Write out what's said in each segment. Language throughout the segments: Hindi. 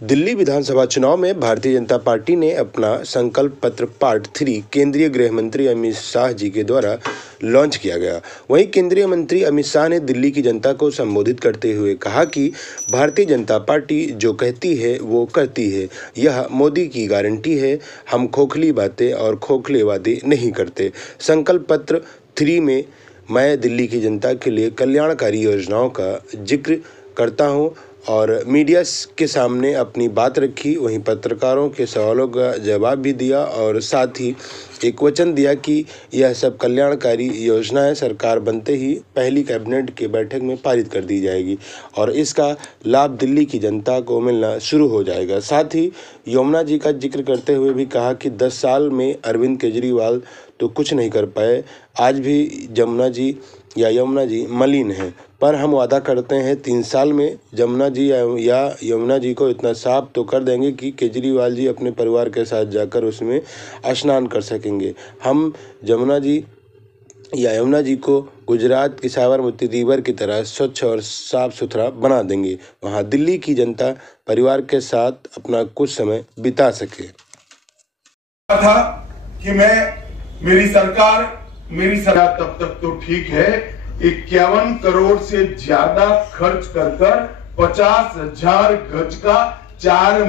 दिल्ली विधानसभा चुनाव में भारतीय जनता पार्टी ने अपना संकल्प पत्र पार्ट 3 केंद्रीय गृह मंत्री अमित शाह जी के द्वारा लॉन्च किया गया। वहीं केंद्रीय मंत्री अमित शाह ने दिल्ली की जनता को संबोधित करते हुए कहा कि भारतीय जनता पार्टी जो कहती है वो करती है। यह मोदी की गारंटी है। हम खोखली बातें और खोखले वादे नहीं करते। संकल्प पत्र 3 में मैं दिल्ली की जनता के लिए कल्याणकारी योजनाओं का जिक्र करता हूं और मीडिया के सामने अपनी बात रखी। वहीं पत्रकारों के सवालों का जवाब भी दिया और साथ ही एक वचन दिया कि यह सब कल्याणकारी योजनाएं सरकार बनते ही पहली कैबिनेट की बैठक में पारित कर दी जाएगी और इसका लाभ दिल्ली की जनता को मिलना शुरू हो जाएगा। साथ ही यमुना जी का जिक्र करते हुए भी कहा कि 10 साल में अरविंद केजरीवाल तो कुछ नहीं कर पाए। आज भी यमुना जी मलिन है, पर हम वादा करते हैं 3 साल में यमुना जी को इतना साफ तो कर देंगे कि केजरीवाल जी अपने परिवार के साथ जाकर उसमें स्नान कर सकेंगे। हम यमुना जी को गुजरात की साबरमती रिवर की तरह स्वच्छ और साफ सुथरा बना देंगे। वहाँ दिल्ली की जनता परिवार के साथ अपना कुछ समय बिता सके। था कि मेरी सरकार तब तक तो ठीक है। 51 करोड़ से ज्यादा खर्च कर 50,000 गज का 4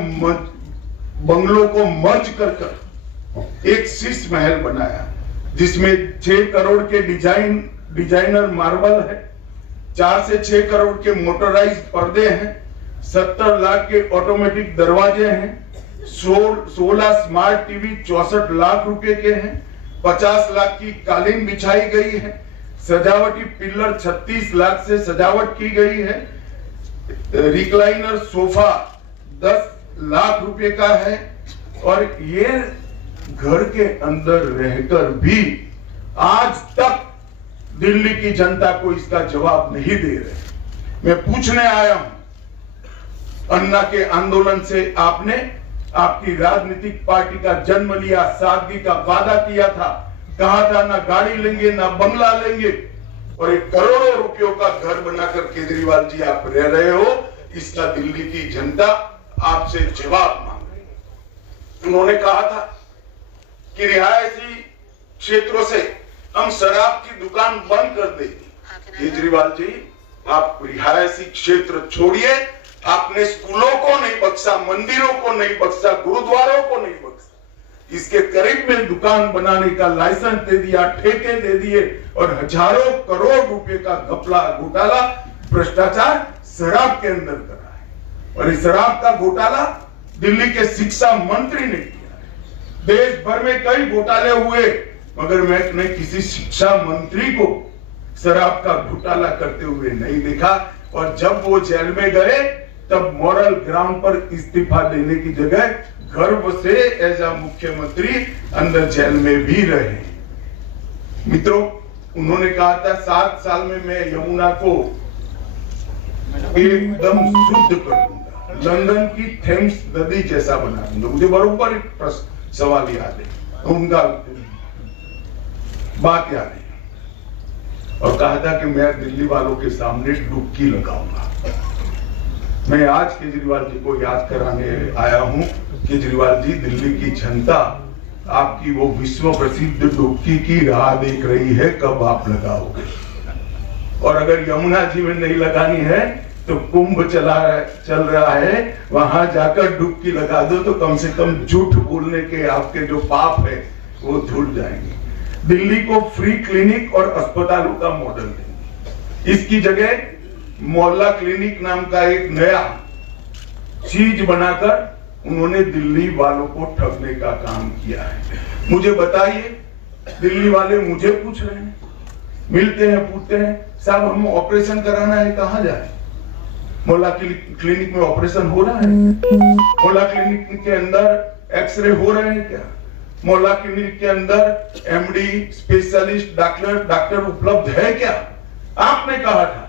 बंगलों को मर्ज कर एक शीश महल बनाया, जिसमें 6 करोड़ के डिजाइनर मार्बल है, 4 से 6 करोड़ के मोटराइज्ड पर्दे हैं, 70 लाख के ऑटोमेटिक दरवाजे हैं, 16 स्मार्ट टीवी 64 लाख रुपए के हैं, 50 लाख की कालीन बिछाई गई है, सजावटी पिलर 36 लाख से सजावट की गई है, रिक्लाइनर सोफा 10 लाख रुपए का है। और ये घर के अंदर रहकर भी आज तक दिल्ली की जनता को इसका जवाब नहीं दे रहे। मैं पूछने आया हूं, अन्ना के आंदोलन से आपकी राजनीतिक पार्टी का जन्म लिया, सादगी का वादा किया था, कहा था ना गाड़ी लेंगे ना बंगला लेंगे, और 1 करोड़ों रुपयों का घर बनाकर केजरीवाल जी आप रह रहे हो। इसका दिल्ली की जनता आपसे जवाब मांग रही है। उन्होंने कहा था कि रिहायशी क्षेत्रों से हम शराब की दुकान बंद कर देंगे। केजरीवाल जी, आप रिहायशी क्षेत्र छोड़िए। आपने स्कूलों को नहीं बख्शा, मंदिरों को नहीं बख्शा, गुरुद्वारों को नहीं बख्शा। इसके करीब में दुकान बनाने का लाइसेंस दे दिया, ठेके दे दिए और हजारों करोड़ रुपए का घोटाला भ्रष्टाचार शराब के अंदर करा है। और इस शराब का घोटाला दिल्ली के शिक्षा मंत्री ने किया है। देश भर में कई घोटाले हुए, मगर मैंने किसी शिक्षा मंत्री को शराब का घोटाला करते हुए नहीं देखा। और जब वो जेल में गए तब मॉरल ग्राउंड पर इस्तीफा देने की जगह गर्व से एज अ मुख्यमंत्री अंदर जेल में भी रहे। मित्रों, उन्होंने कहा था 7 साल में मैं यमुना को एकदम शुद्ध कर दूंगा, लंदन की थेम्स नदी जैसा बना दूंगा। मुझे बरोबर एक सवाल याद है, उनका बात याद है, और कहा था कि मैं दिल्ली वालों के सामने डुबकी लगाऊंगा। मैं आज केजरीवाल जी को याद कराने आया हूं। केजरीवाल जी, दिल्ली की जनता आपकी वो विश्व प्रसिद्ध डुबकी की राह देख रही है, कब आप लगाओगे। और अगर यमुना जी में नहीं लगानी है तो कुंभ चल रहा है, वहां जाकर डुबकी लगा दो, तो कम से कम झूठ बोलने के आपके जो पाप है वो धुल जाएंगे। दिल्ली को फ्री क्लिनिक और अस्पतालों का मॉडल देंगे। इसकी जगह मोहल्ला क्लिनिक नाम का एक नया चीज बनाकर उन्होंने दिल्ली वालों को ठगने का काम किया है। मुझे बताइए, दिल्ली वाले मुझे पूछ रहे हैं, मिलते हैं, पूछते हैं, साहब हम ऑपरेशन कराना है, कहां जाए? मोहल्ला क्लिनिक में ऑपरेशन हो रहा है? मोहल्ला क्लिनिक के अंदर एक्सरे हो रहे हैं क्या? मोहल्ला क्लिनिक के अंदर एमडी स्पेशलिस्ट डॉक्टर उपलब्ध है क्या? आपने कहा था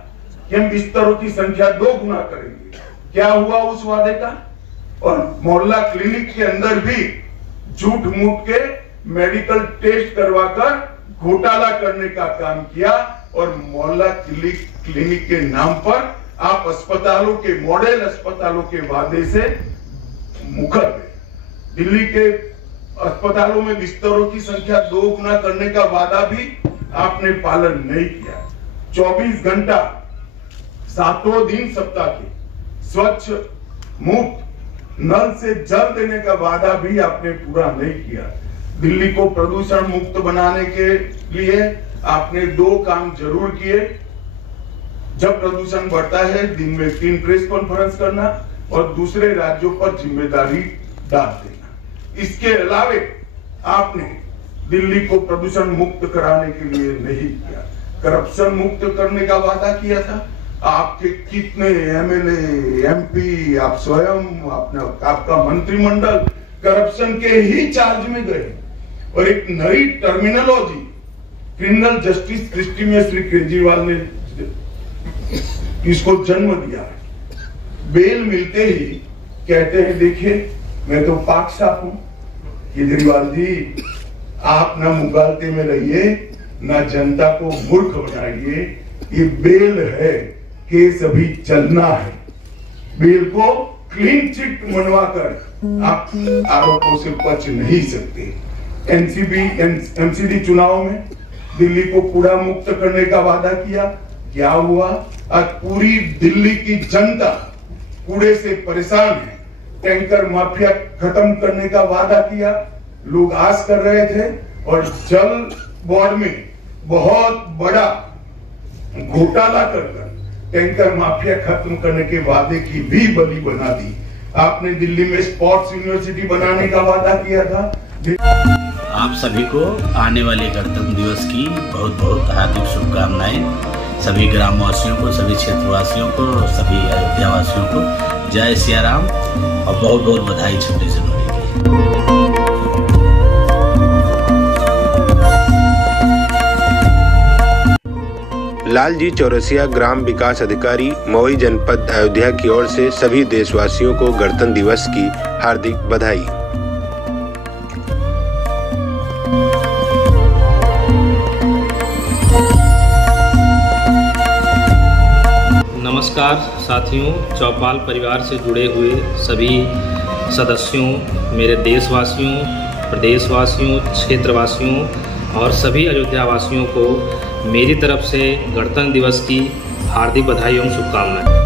कि हम बिस्तरों की संख्या 2 गुना करेंगे। क्या हुआ उस वादे का? और मोहल्ला क्लिनिक के अंदर भी झूठ मूठ के मेडिकल टेस्ट करवाकर घोटाला करने का काम किया। और मोहल्ला क्लिनिक के नाम पर आप अस्पतालों के मॉडल अस्पतालों के वादे से मुखर है। दिल्ली के अस्पतालों में बिस्तरों की संख्या 2 गुना करने का वादा भी आपने पालन नहीं किया। 24 घंटा 7 दिन सप्ताह के स्वच्छ मुफ्त नल से जल देने का वादा भी आपने पूरा नहीं किया। दिल्ली को प्रदूषण मुक्त बनाने के लिए आपने 2 काम जरूर किए। जब प्रदूषण बढ़ता है दिन में 3 प्रेस कॉन्फ्रेंस करना और दूसरे राज्यों पर जिम्मेदारी डाल देना। इसके अलावे आपने दिल्ली को प्रदूषण मुक्त कराने के लिए नहीं किया। करप्शन मुक्त करने का वादा किया था। आपके कितने एमएलए, एमपी, आप स्वयं, आपका मंत्रिमंडल करप्शन के ही चार्ज में गए और एक नई टर्मिनोलॉजी क्रिमिनल जस्टिस दृष्टि में श्री केजरीवाल ने इसको जन्म दिया। बेल मिलते ही कहते हैं देखिए मैं तो पाक साफ हूं। केजरीवाल जी आप ना मुगालते में रहिए ना जनता को मूर्ख बनाइए। ये बेल है, केस अभी चलना है। बेल को क्लीन चिट मनवाकर आप आरोपों से बच नहीं सकते। एमसीडी चुनाव में दिल्ली को कूड़ा मुक्त करने का वादा किया, क्या हुआ? आज पूरी दिल्ली की जनता कूड़े से परेशान है। टैंकर माफिया खत्म करने का वादा किया, लोग आस कर रहे थे और जल बोर्ड में बहुत बड़ा घोटाला कर टैंकर माफिया खत्म करने के वादे की भी बलि बना दी। आपने दिल्ली में स्पोर्ट्स यूनिवर्सिटी बनाने का वादा किया था। आप सभी को आने वाले गणतंत्र दिवस की बहुत बहुत हार्दिक शुभकामनाएं। सभी ग्रामवासियों को, सभी क्षेत्रवासियों को, सभी अयोध्या वासियों को जय सिया राम और बहुत बहुत बधाई 26 जनवरी की। लालजी चौरसिया ग्राम विकास अधिकारी मऊ जनपद अयोध्या की ओर से सभी देशवासियों को गणतंत्र दिवस की हार्दिक बधाई। नमस्कार साथियों, चौपाल परिवार से जुड़े हुए सभी सदस्यों, मेरे देशवासियों, प्रदेशवासियों, क्षेत्रवासियों और सभी अयोध्या वासियों को मेरी तरफ से गणतंत्र दिवस की हार्दिक बधाई एवं शुभकामनाएं।